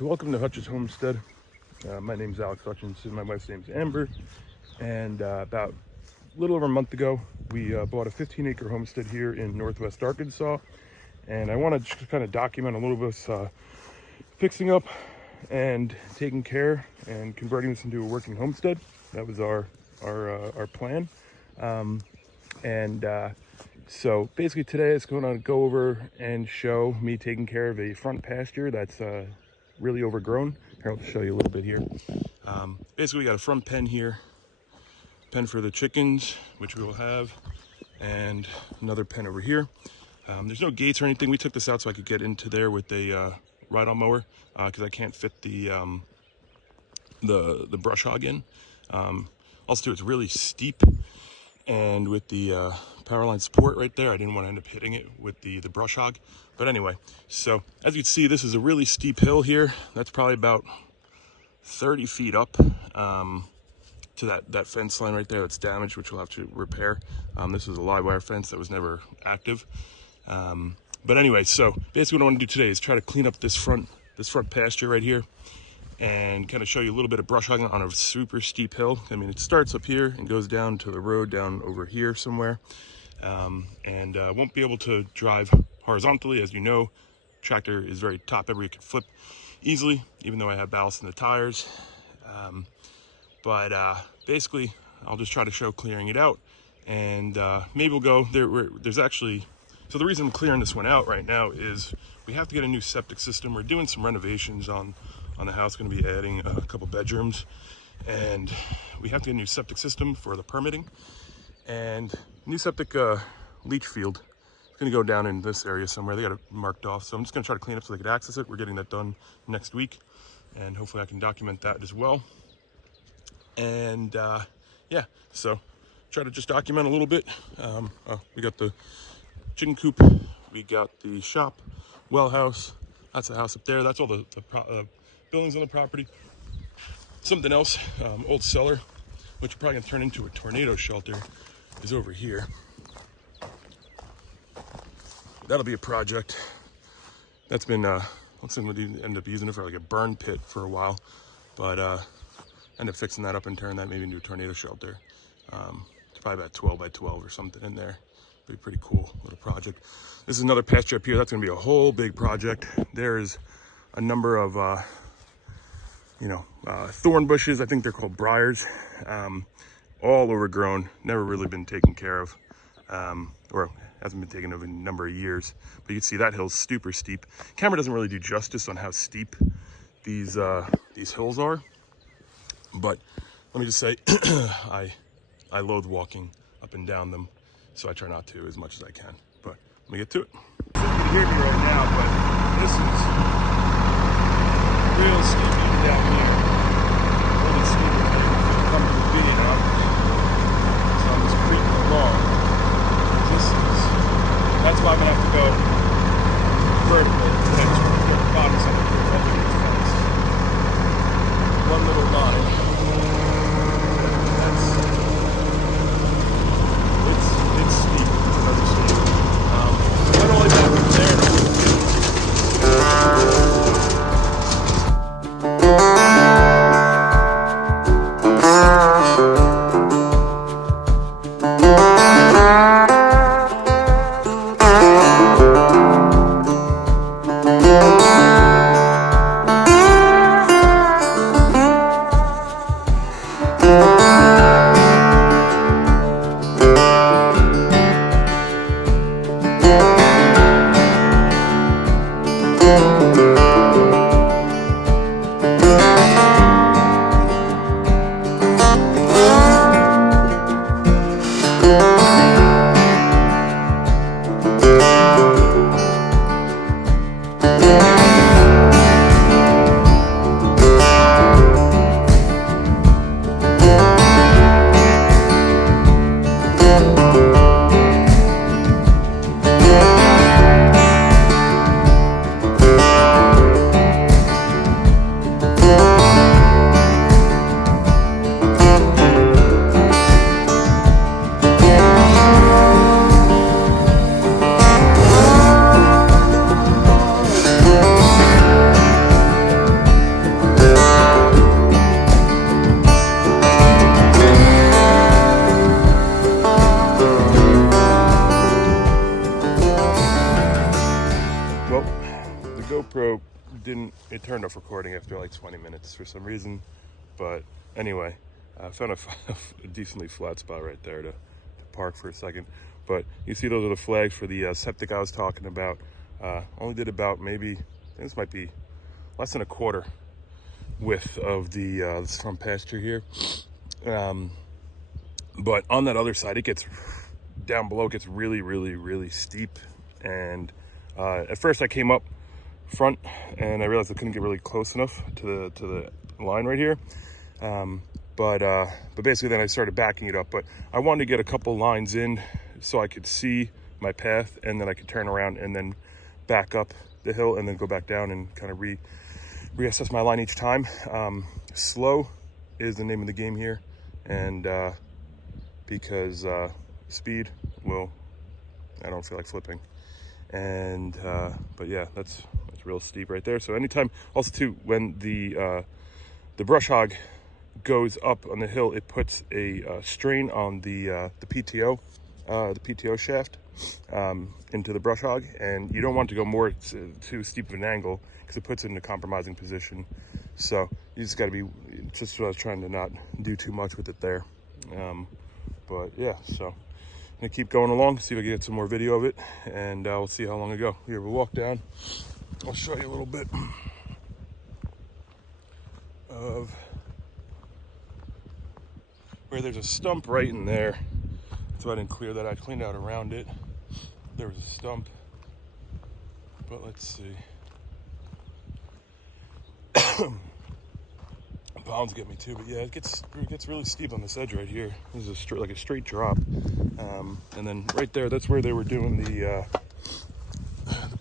So welcome to Hutch's Homestead. My name's Alex Hutchinson. My wife's name's Amber. And about a little over a month ago, we bought a 15-acre homestead here in northwest Arkansas. And I want to just kind of document a little bit of fixing up and taking care and converting this into a working homestead. That was our plan. So basically today it's going to go over and show me taking care of a front pasture that's really overgrown. Here, I'll show you a little bit here. Basically we got a front pen here, pen for the chickens, which we will have, and another pen over here. There's no gates or anything. We took this out so I could get into there with a ride-on mower because I can't fit the brush hog in. Also too, it's really steep, and with the power line support right there, I didn't want to end up hitting it with the brush hog. But anyway, so as you can see, this is a really steep hill here. That's probably about 30 feet up to that fence line right there that's damaged, which we'll have to repair. This is a live wire fence that was never active. But anyway, so basically what I want to do today is try to clean up this front pasture right here and kind of show you a little bit of brush hogging on a super steep hill. I mean, it starts up here and goes down to the road down over here somewhere. Won't be able to drive horizontally. As you know, tractor is very top heavy. It can flip easily, even though I have ballast in the tires. Basically, I'll just try to show clearing it out, and maybe we'll go there. There's actually, so the reason I'm clearing this one out right now is we have to get a new septic system. We're doing some renovations on the house, going to be adding a couple bedrooms, and we have to get a new septic system for the permitting. And new septic leach field is going to go down in this area somewhere. They got it marked off, so I'm just going to try to clean up so they could access it. We're getting that done next week, and hopefully I can document that as well. And yeah, so try to just document a little bit. We got the chicken coop, we got the shop, well house. That's the house up there. That's all the buildings on the property. Something else, old cellar, which we're probably gonna turn into a tornado shelter, is over here. That'll be a project. That's been, looks like we'll end up using it for like a burn pit for a while, but end up fixing that up and turn that maybe into a tornado shelter. It's probably about 12 by 12 or something in there. Be a pretty cool little project. This is another pasture up here. That's gonna be a whole big project. There's a number of thorn bushes. I think they're called briars. All overgrown, never really been taken care of, or hasn't been taken over in a number of years. But you can see that hill's super steep. Camera doesn't really do justice on how steep these hills are. But let me just say, I loathe walking up and down them, so I try not to as much as I can. But let me get to it. You can hear me right now, but this is real steep down here. Really steep if you come to the video up. So I'm just creeping along. That's why I'm gonna have to go vertically. I just want to put the bottom side of the fence. One little line. It's steep. It's another steep. Not only that, but there. it turned off recording after like 20 minutes for some reason. But anyway, I found a decently flat spot right there to park for a second. But you see those are the flags for the septic I was talking about. Only did about maybe, I think this might be less than a quarter width of the front pasture here. But on that other side, it gets down below, it gets really steep. And at first I came up front and I realized I couldn't get really close enough to the line right here. But basically then I started backing it up. But I wanted to get a couple lines in so I could see my path, and then I could turn around and then back up the hill and then go back down and kind of reassess my line each time. Slow is the name of the game here, and because speed, well, I don't feel like flipping. And but yeah, that's real steep right there. So anytime, also too, when the brush hog goes up on the hill, it puts a strain on the PTO shaft into the brush hog, and you don't want to go more too steep of an angle because it puts it in a compromising position. So you just got to be, just what I was trying to not do too much with it there. But yeah, so I'm gonna keep going along, see if I can get some more video of it, and we'll see how long I go. Here, we'll walk down. I'll show you a little bit of where there's a stump right in there. So I didn't clear that. I cleaned out around it. There was a stump, but let's see. Bounds get me too, but yeah, it gets really steep on this edge right here. This is like a straight drop, and then right there, that's where they were doing the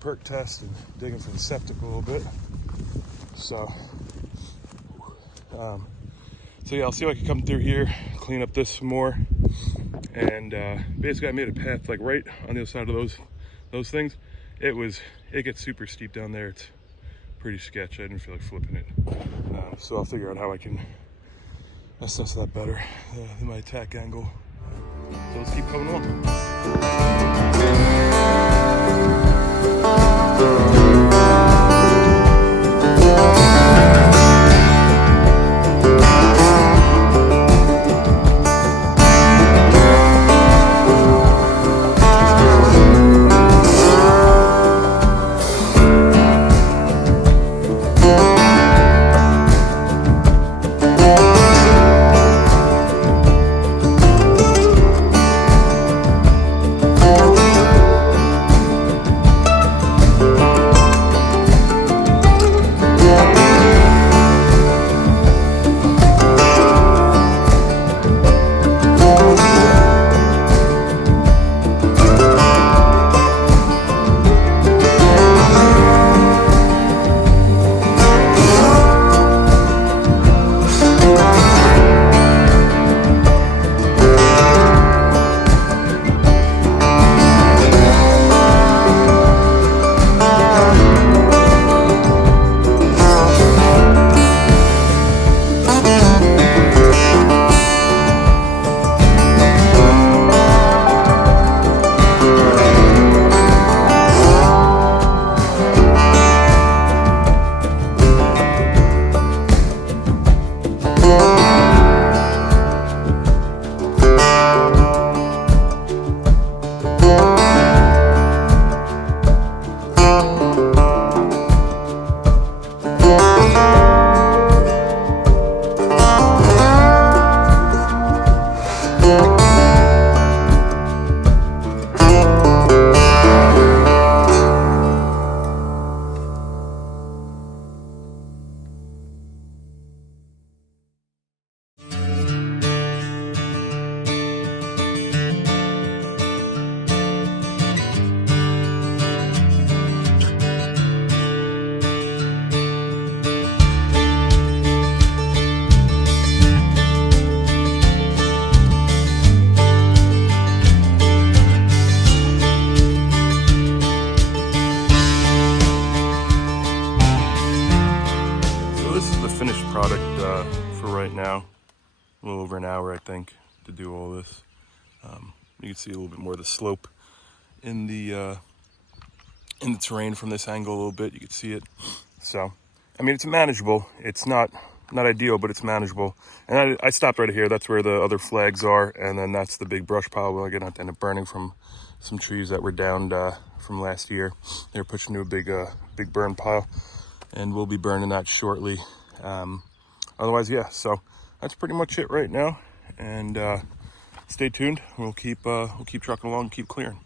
perk test and digging for the septic a little bit. So yeah, I'll see if I can come through here, clean up this some more, and basically I made a path like right on the other side of those things. It gets super steep down there. It's pretty sketchy. I didn't feel like flipping it, so I'll figure out how I can assess that better, my attack angle. So let's keep coming along. Now, a little over an hour, I think, to do all this. You can see a little bit more of the slope in the terrain from this angle a little bit. You can see it. So, I mean, it's manageable. It's not ideal, but it's manageable. And I stopped right here. That's where the other flags are. And then that's the big brush pile. We're going to end up burning from some trees that were downed from last year. They were pushed into a big burn pile. And we'll be burning that shortly. Otherwise, yeah. So that's pretty much it right now. And stay tuned. We'll keep trucking along, keep clearing.